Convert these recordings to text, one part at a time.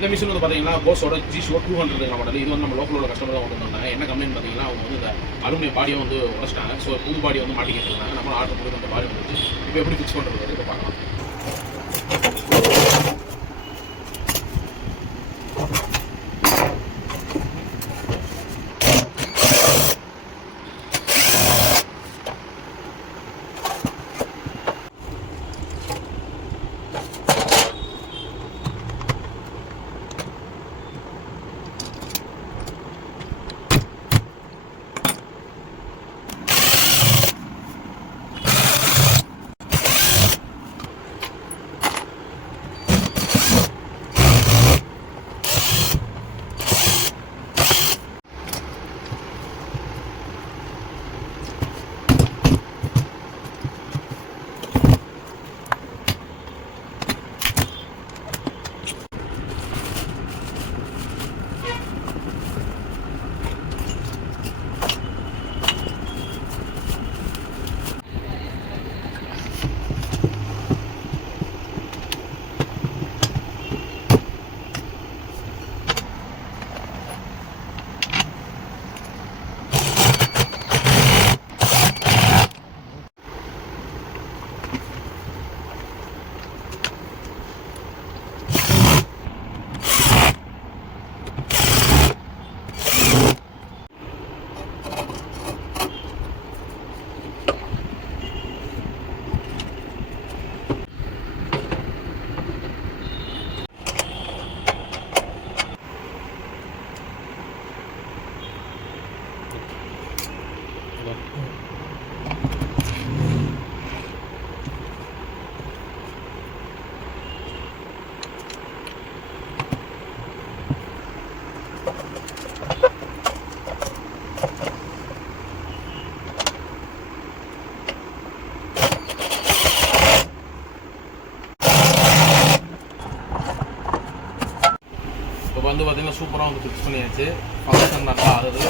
இந்த மிஷின் வந்து பார்த்தீங்கன்னா போஸோட ஜிஷோ 200 மாடல். இது வந்து நம்ம லோக்கல் உள்ள கஸ்டமர் தான் கொண்டு வந்தாங்க. என்ன கம்ப்ளைண்ட் பார்த்தீங்கன்னா அவங்க வந்து இந்த அலுமினியம் பாடியை வந்து உடச்சிட்டாங்க. ஸோ புது பாடியை வந்து மாட்டிக்கிட்டு இருந்தாங்க. நம்ம ஆர்டர் கொடுத்து அந்த பாடி வந்துச்சு. இப்போ எப்படி ஃபிக்ஸ் பண்ணுறது இப்போ பார்க்கலாம். இப்போ வந்து பார்த்தீங்கன்னா சூப்பராக வந்து ஃபிக்ஸ் பண்ணியாச்சு. ஃபங்க்ஷன் நல்லா ஆகுது.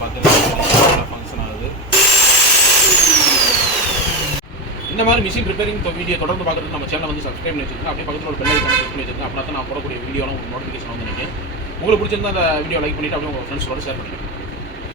பார்த்தீங்கன்னா ஃபங்க்ஷன் ஆகுது. இந்த மாதிரி மிஷின் ரிப்பேரிங் வீடியோ தொடர்ந்து பார்க்குறதுக்கு நம்ம சேனலை வந்து சப்ஸ்கிரைப் பண்ணி வச்சுருக்கேன். அப்படியே பக்கத்தில் ஒரு பெல் ஐக்கானை கிளிக் பண்ணி வச்சுருக்கேன். அப்படின்னா தான் நான் போடக்கூடிய வீடியோலாம் உங்களுக்கு நோட்டிஃபிகேஷன் வந்து நினைக்கிறேன். உங்களுக்கு பிடிச்சிருந்தா அந்த வீடியோ லைக் பண்ணிவிட்டு அப்படியே உங்கள் ஃப்ரெண்ட்ஸோட ஷேர் பண்ணிவிட்டு